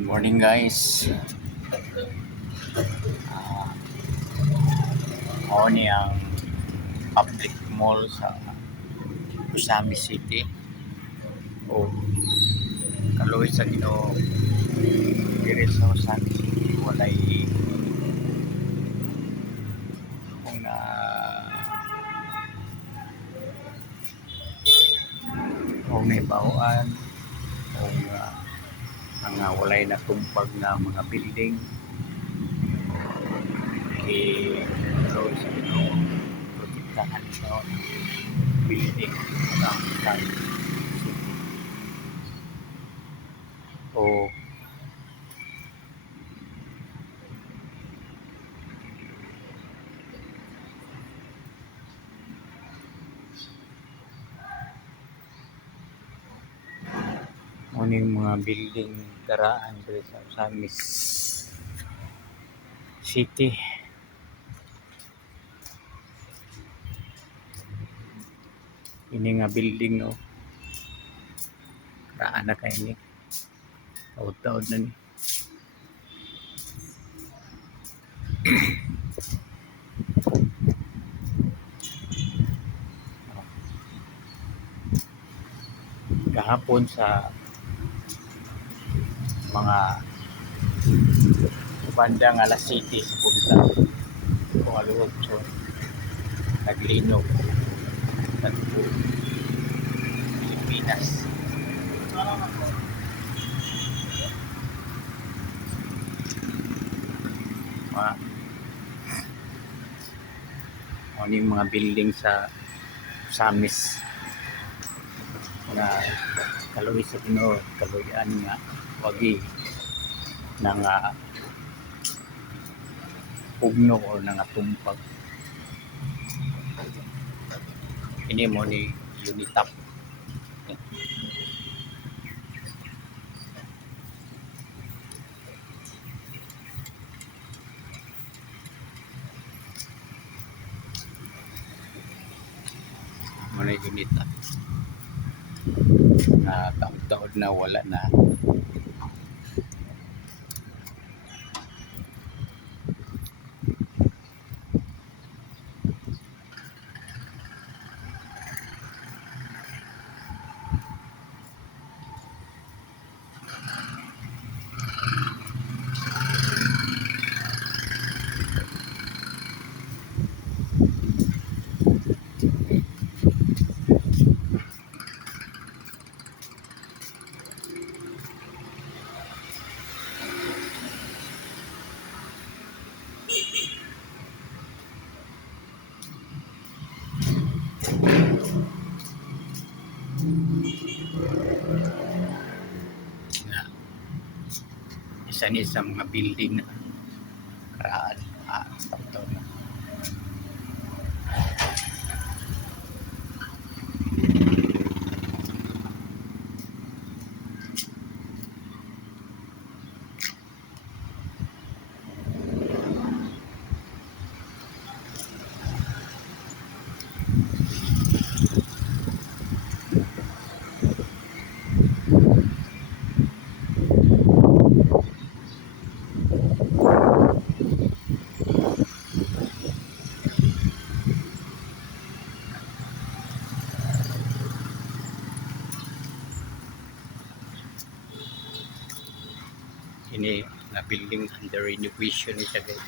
Good morning guys. Ako ni ang public mall sa Usami City o kaluoy sa Ginoo diri sa Usami City walay kung may bawaan o mga walay na tumpag na mga building kaluoy sa Ginoo protektahan sa building sa Usami City o muning mga building karaan diri sa Usami City. Ini nga building no. Karaan na kay ni. Taod-taod na ni. Kahapon sa mga bandang alas 7 sa punta kung aluhod so naglinog sa Pilipinas. Mga building sa Samis na kaluoy sa Ginoo kaluyan nga wagi nang pugno o nangatumpag. Ini mo ni Unitap. Muna Unitap na taod-taod na wala na. Isa ni sa mga building na karaan taon na. Ini na building under renovation ni siya guys.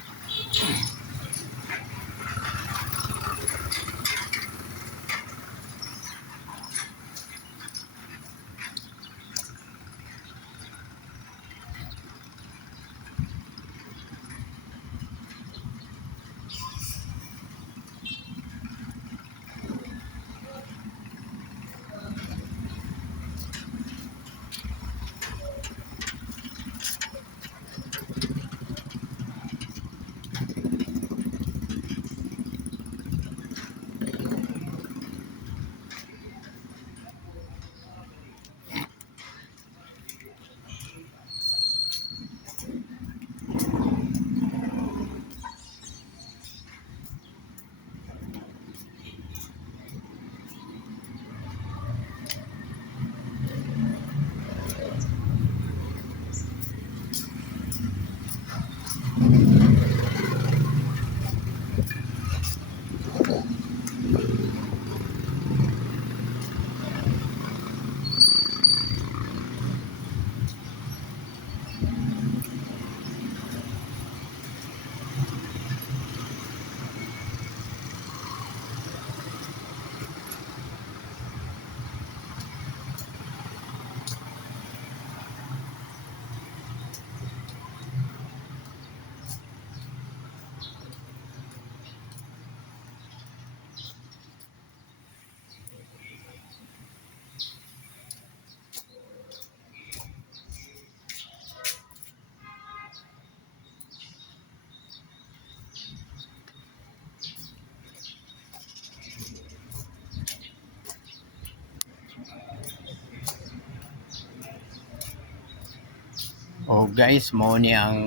Oh guys, mao ni ang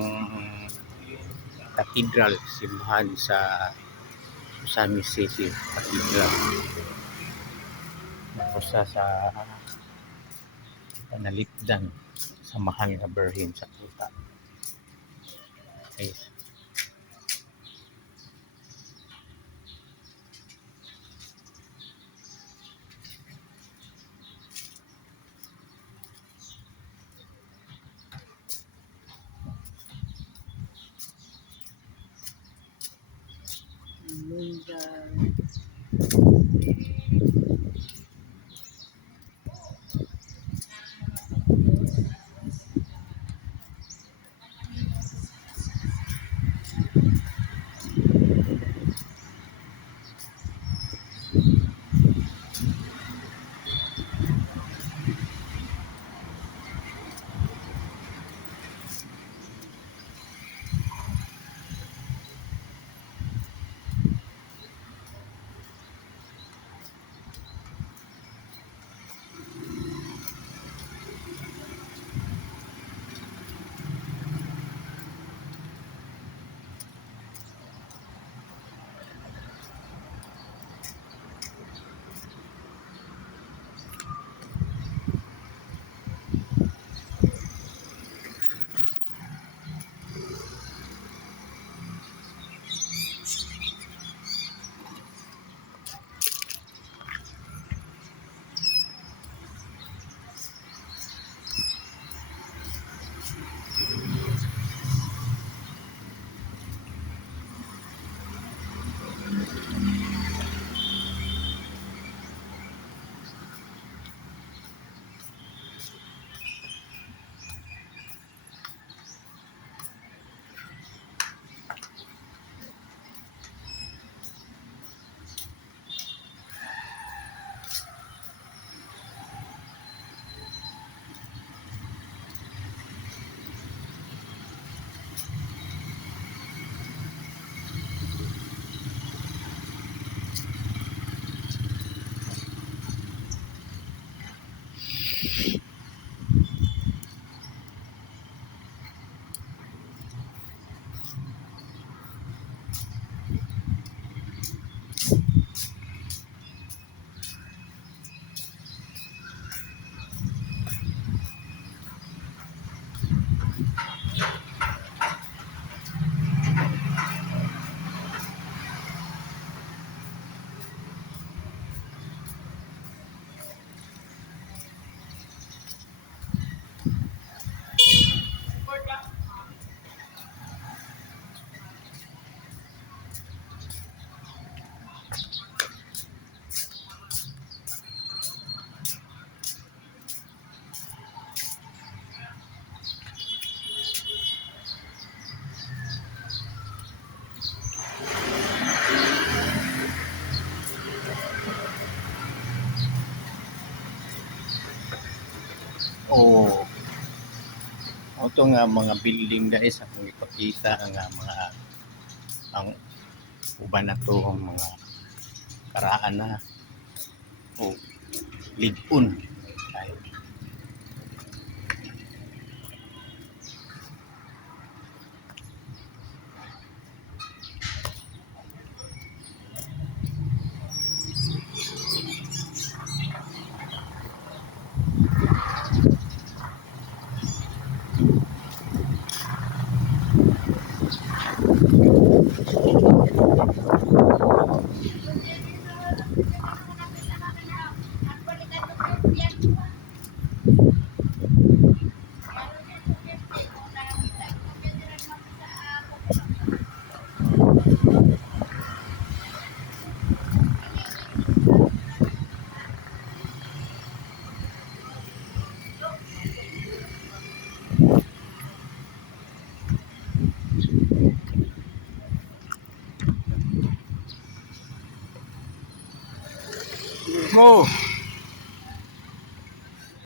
cathedral, simbahan sa Misamis City Cathedral. Usa sa panalipdan sa mahal nga berhen sa kuta. Guys, oh, ito nga mga building guys, akong ipakita nga mga ang uban na to ang mga karaan na o ligon. Ay, mo